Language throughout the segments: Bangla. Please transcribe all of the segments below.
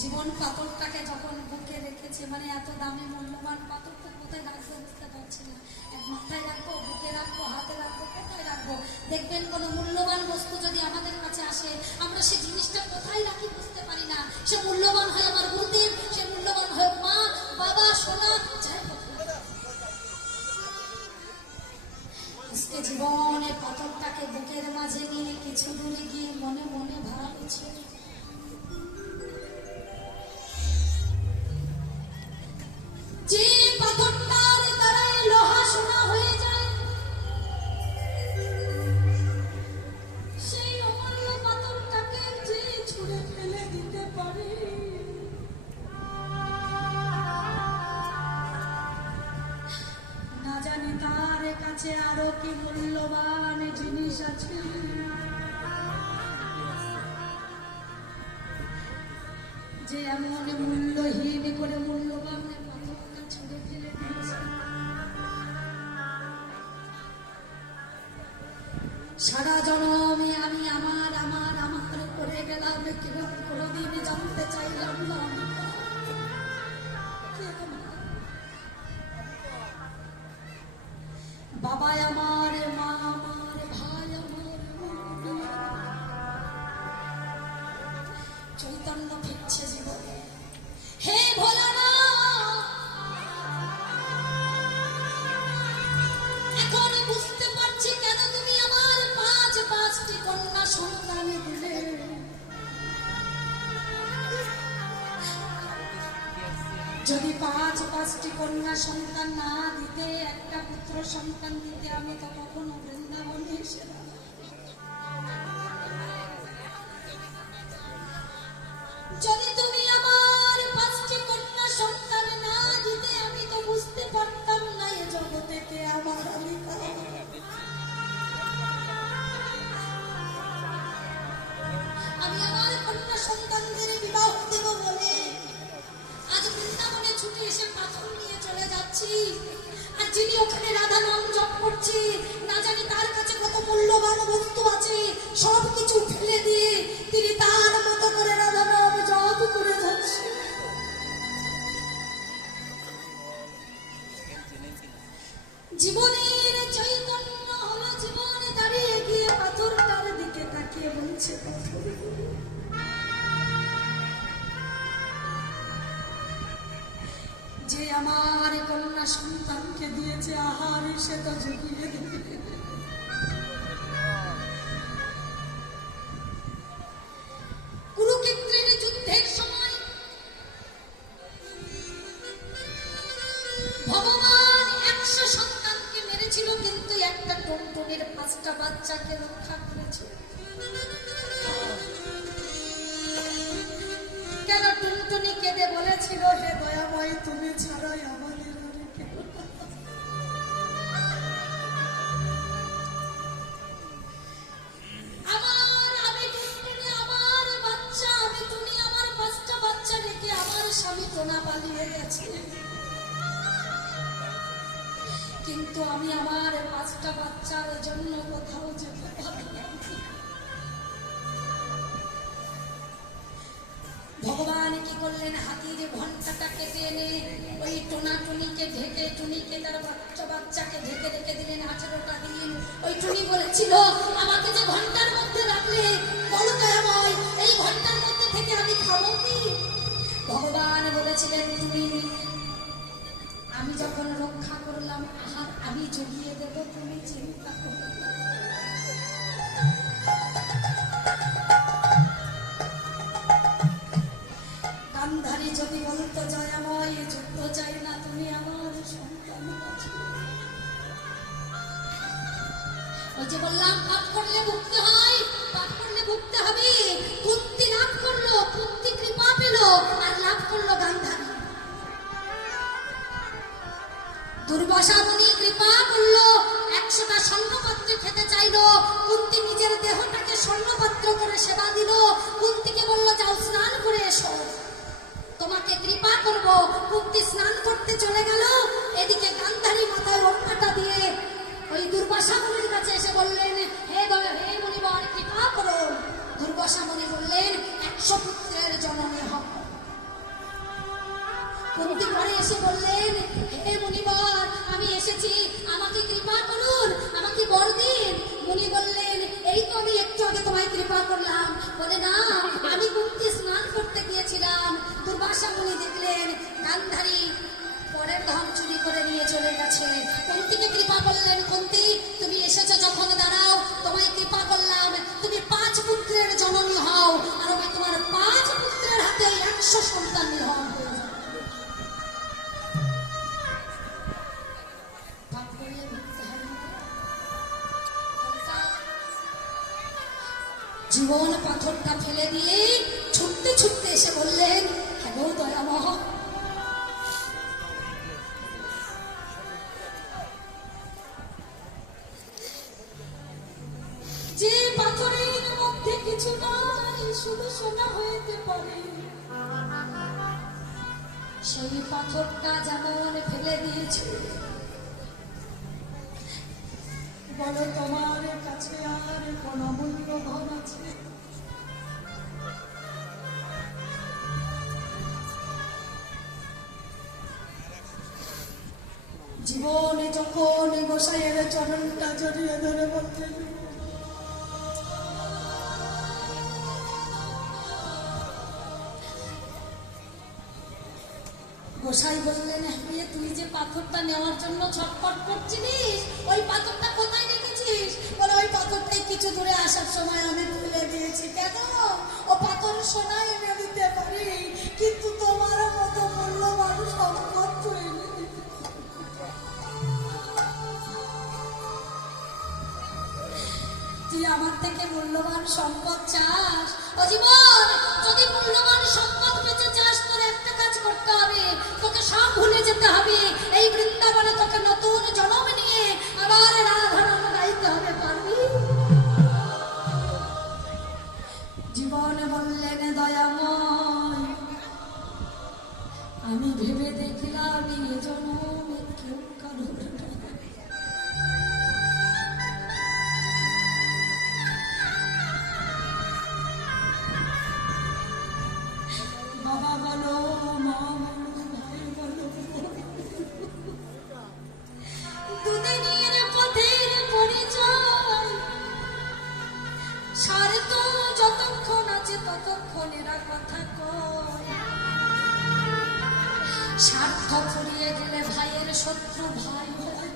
জীবন পাথরটাকে যখন বুকে রেখেছে, মানে এত দামি মূল্যবান পাথরটা কোথায় রাখবো বুঝতে পারছি না। এক মাথায় রাখবো, বুকে রাখবো, হাতে রাখবো, কোথায় রাখবো? দেখবেন কোনো মূল্যবান বস্তু যদি আমাদের কাছে আসে, আমরা সেই জিনিসটা কোথায় রাখি বুঝতে পারি না। সে মূল্যবান হয় আমার গুরুদেব, সে মূল্যবান হয় মা, বাবা, সোনা, যাই হোক। আজকে জীবনের পাথরটাকে বুকের মাঝে নিয়ে কিছু দূরে গিয়ে মনে মনে ভাবছে, যে পাথরটার দ্বারাই লোহা সোনা হয়ে যায়, সেই অমূল্য পাথরটাকে যে ছুঁড়ে ফেলে দিতে পারে, না জানি তার কাছে আরো কি মূল্যবান জিনিস আছে। যে এমন মূল্যহীন করে মূল্যবান পাথরটা ছুঁড়ে ফেলে দিয়েছে। সারা জনমে আমি আমার আমার আমার করে গেলাম, কিন্তু কোনোদিন জানতে চাইলাম না বাবা আমার, মা আমার, ভাই আমার, চৈতন্য ফিরছে জীবনে। হে ভোলানাথ, এখন বুঝতে পারছি কেন তুমি আমার পাঁচটি কন্যা সন্তান দিলে। যদি পাঁচটি কন্যা সন্তান না দিতে, একটা পুত্র সন্তান দিতে, আমি তো কখনো বৃন্দাবনে এসে না। যদি তুমি আমার 5টি কন্যা সন্তান না দিতে, আমি তো বুঝতে পারতাম না এ জগতে কে আমার আমি কার। আমি আমার কন্যা সন্তানদের বিবাহ দেব বলে আজ বৃন্দাবনে ছুটে এসে পাথর নিয়ে চলে যাচ্ছি। আর যিনি ওখানে রাধা নাম জপ করছে, না জানি তার কাছে কত মূল্যবান বস্তু আছে, সব কিছু ফেলে দিয়ে তিনি তার মতো করে রাধা নাম জপ করে যাচ্ছে। জীবনের চৈতন্য হলো জীবনে দাঁড়িয়ে গিয়ে পাথরটার দিকে তাকিয়ে বলছে, যে আমার কন্যা সন্তানকে দিয়েছে আহার, সে তো জুগিয়ে দেবে। কুরুক্ষেত্রের যুদ্ধের সময় ভগবান 100 সন্তানকে মেরেছিল, কিন্তু একটা টুনটুনির 5টা বাচ্চাকে রক্ষা করেছিল। কেন? টুনটুনি কেঁদে বলেছিল, হে দয়াময়, তুমি ছাড়াই আমাদের আর কেউ। আমি টুনটুনি, আমার বাচ্চা, তুমি আমার 5টা বাচ্চা রেখে আমার স্বামী টোনা পালিয়ে গেছে, কিন্তু আমি আমার 5টা বাচ্চার জন্য কোথাও যেতে পারি না। ভগবান কি করলেন? হাতির ঘন্টাটা কেটে এনে ওই টোনাটুনিকে ঢেকে, টুনিকে তার বাচ্চাকে ঢেকে রেখে দিলেন 18টা দিন। ওই টুনি বলেছিল, আমাকে যে ঘন্টার মধ্যে রাখলে বলো দয়াময়, এই ঘন্টার মধ্যে থেকে আমি খাবো কি? ভগবান বলেছিলেন, তুমি আমি যখন রক্ষা করলাম আহার আমি জুগিয়ে দেব, তুমি চিন্তা করো। গান্ধারী যদি বলতো, জয়াময় যুদ্ধ চাই না, তুমি আমার সন্তান আছো। ওই যে বললাম, পাপ করলে ভুগতে হয়, পাপ করলে ভুগতে হবে। কুন্তি লাভ করলো, কুন্তি কৃপা পেল, আর লাভ করলো গান্ধারী। দুর্বাসা মুনি কৃপা করলো, 100টা স্বর্ণপাত্রে খেতে চাইলো। কুন্তি নিজের দেহটাকে স্বর্ণপাত্র করে সেবা দিল। কুন্তিকে বললো, যাও স্নান করে এসো, তোমাকে কৃপা করব। কুন্তি স্নান করতে চলে গেল। এদিকে গান্ধারী মাথায় ওড়নাটা দিয়ে ওই দুর্বাসা মুনির কাছে এসে বললেন, হে মুনিবর কৃপা করো। দুর্বাসা মুনি বললেন, 100 পুত্রের জননী হও। কুন্তি ঘরে এসে বললেন, হে মুনিবর, আমি এসেছি, আমাকে কৃপা করুন, আমাকে বর দিন। মুনি বললেন, এই তো আমি একটু আগে তোমায় কৃপা করলাম। বলে, না, আমি কুন্তি স্নান করতে গিয়েছিলাম। দুর্বাসা মুনি দেখলেন গান্ধারী পরের ধন চুরি করে নিয়ে চলে গেছে। কুন্তিকে কৃপা করলেন, কুন্তি তুমি এসেছো যখন দাঁড়াও, তোমায় কৃপা করলাম, তুমি 5 পুত্রের জননী হও, আর আমি তোমার 5 পুত্রের হাতে 100 সন্তান নিহন হয়ে যাবে। জীবন পাথরটা ফেলে দিয়ে ছুটতে ছুটতে এসে বললেন, হ্যালো দয়ামহ, যে পাথরের মধ্যে কিছু নাই, শুধু সোনা হইতে পারে, সেই পাথরটা যেমন ফেলে দিয়েছে, বলো তোমার কাছে আর কোন অমূল্য ধন আছে? জীবনে যখন গোসাইয়ের চরণটা জড়িয়ে ধরে বলতেন, গোসাই বললেন, হ্যাঁ তুই যে পাথরটা নেওয়ার জন্য ছটফট করছিলিস, ওই পাথরটা কোথায় রেখেছিস? বলে, ওই পাথরটাই কিছু দূরে আসার সময় আমি তুলে দিয়েছি। কেন? ও পাথর সোনাই এনে দিতে পারি, কিন্তু তোমার মতো মূল্যবান সম্পদ তো এনে দিতে। তুই আমার থেকে মূল্যবান সম্পদ চাস? ও জীবন, যদি মূল্যবান সম্পদ পেতে চাস, তোর একটা কাজ করতে হবে, তোকে সব ভুলে যেতে হবে। এই বৃন্দাবনে তোকে নতুন জন্ম নিয়ে আবার রাধা নাম গাইতে হবে, পারবি? জীবন বললেন, দয়াময়, আমি ভেবে দেখলাম এই জন্মে কেউ কারোর বাবা বলো, মা বলো, ভাই বলো, দুদিনের পথের পরিচয়, স্বার্থ যতক্ষণ আছে ততক্ষণ এরা কথা কয়, স্বার্থ ফুরিয়ে গেলে ভাইয়ের শত্রু ভাই হয়।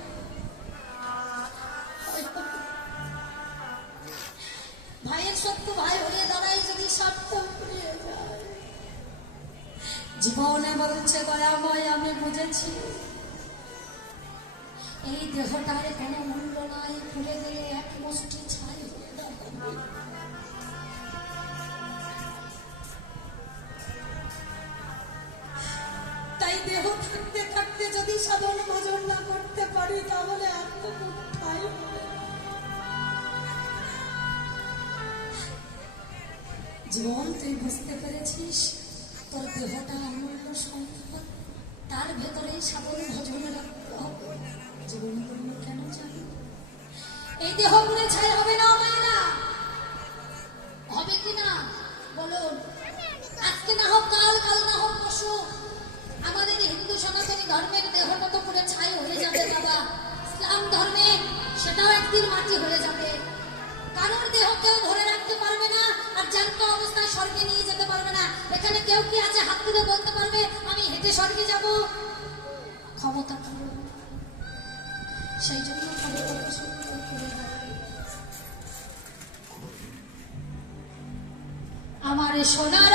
ভাইয়ের শত্রু ভাই হয়ে দাঁড়ায় যদি স্বার্থ ফুরিয়ে যায়। জীবনে বলছে, দয়াময়, আমি বুঝেছি এই দেহটার কোনো মূল্য নাই, খুলে দিলে এক মুষ্টি ছাই হয়ে যাবে। তাই দেহ থাকতে থাকতে যদি সাধন ভজন না করতে পারি, তাহলে আর তো কোথায় হবে। জীবন, তুই বুঝতে পেরেছিস তোর দেহটা অমূল্য সম্পদ, তার ভেতরেই সাধন ভজন রাখতে হবে। জীবন বলল, কেন জানি এই দেহ পুরে ছাই হবে না, মায়েরা? হবে কি না বলুন? আজকে না হোক কাল, কাল না হোক পরশু, আমাদের হিন্দু সনাতনী ধর্মের দেহটা তো পুরে ছাই হয়ে যাবে বাবা। ইসলাম ধর্মে সেটাও একদিন মাটি হয়ে যাবে। কারোর দেহ কেউ ধরে রাখতে পারবে না, আর জ্যান্ত অবস্থায় স্বর্গে নিয়ে যেতে পারবে না। এখানে কেউ কি আছে হাত তুলে বলতে পারবে আমি হেঁটে স্বর্গে যাব? ক্ষমতা করো, সেই জন্য ক্ষমতা সুন্দর করে আমার সোনার